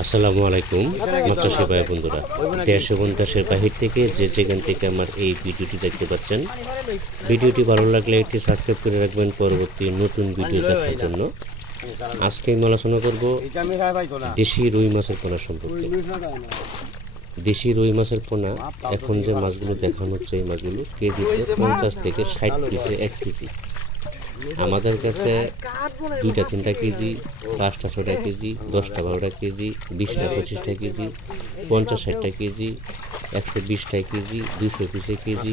আসসালামু আলাইকুম মৎস্য ভাই বন্ধুরা, দেশ এবং দেশের বাহির থেকে যে যেখান থেকে আমার এই ভিডিওটি দেখতে পাচ্ছেন, ভিডিওটি ভালো লাগলে একটি সাবস্ক্রাইব করে রাখবেন পরবর্তী নতুন ভিডিও দেখার জন্য। আজকে আমি আলোচনা করব দেশি রুই মাছের পোনা সম্পর্কে। দেশি রুই মাছের পোনা এখন যে মাছগুলো দেখানো হচ্ছে, এই মাছগুলো কেজিতে 50 থেকে 60 পিসে 1 কেজি। আমাদের কাছে 2-3 KG, 5-6 KG, 10-12 KG, 20-25 KG, 50-60 KG, 120 KG, 200 পিসে কেজি,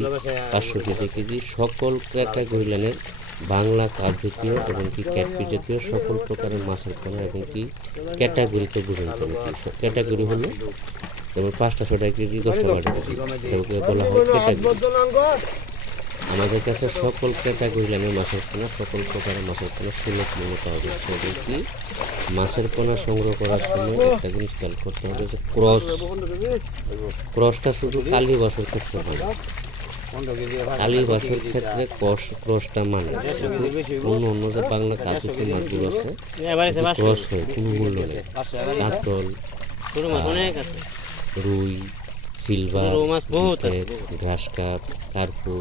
500 পিসে কেজি, সকল ক্যাটাগরি লাইনের বাংলা কার্যকীয় এবং কি ক্যাটফি জাতীয় সকল প্রকারের মাছের পোনা এবং কি ক্যাটাগরিতে বুঝানো কি ক্যাটাগরি হলো যেমন 5-6 কেজি, 10-12 কেজি, এটাকে বলা হয় ক্যাটাগরি। আমাদের কাছে সকল ক্যাটাগরি লাইনের মাছের পোনা, সকল প্রকারের মাছের পোনা সুলভ মূল্যে পাওয়া যাচ্ছে। এবং কি মাছের পোনা সংগ্রহ করার সময় একটা জিনিস খেয়াল করতে হবে যে ক্রসটা শুধু কালী বাসের ক্ষেত্রে হয়। কালী বাসের ক্ষেত্রে ক্রসটা মানে অন্য যে বাংলা কাজুকি মাছগুলো আছে ক্রস হয় কোনো মূল্য নেই। কাতল, রুই, সিলভার, ঘাস কাপ, কার্পু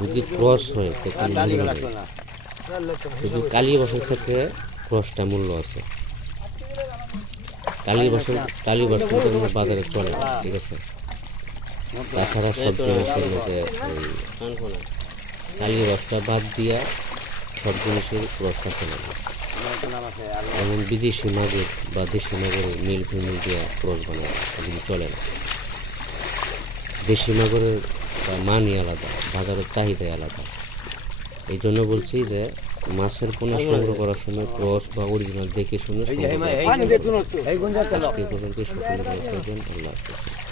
যদি ক্রস হয় তো কোনো মূল্য নেই। শুধু কালী বাসের ক্ষেত্রে ক্রসটা মূল্য আছে। কালী বাসের বাজারে চলে, ঠিক আছে। তাছাড়া সব জিনিসের মধ্যে কালী বাসটা বাদ দিয়া সব জিনিসের ক্রসটা চলে না। যেমন বিদেশি মাগুর বা দেশি মাগুরের মিল ফিমিল দিয়া ক্রস বানায়, এগুলি চলে না। দেশি মাগুরের মানই আলাদা, বাজারের চাহিদাই আলাদা। এই জন্য বলছি যে মাছের পোনা সংগ্রহ করার সময় ক্রস বা অরিজিনাল দেখে শুনে। আল্লাহ হাফেজ।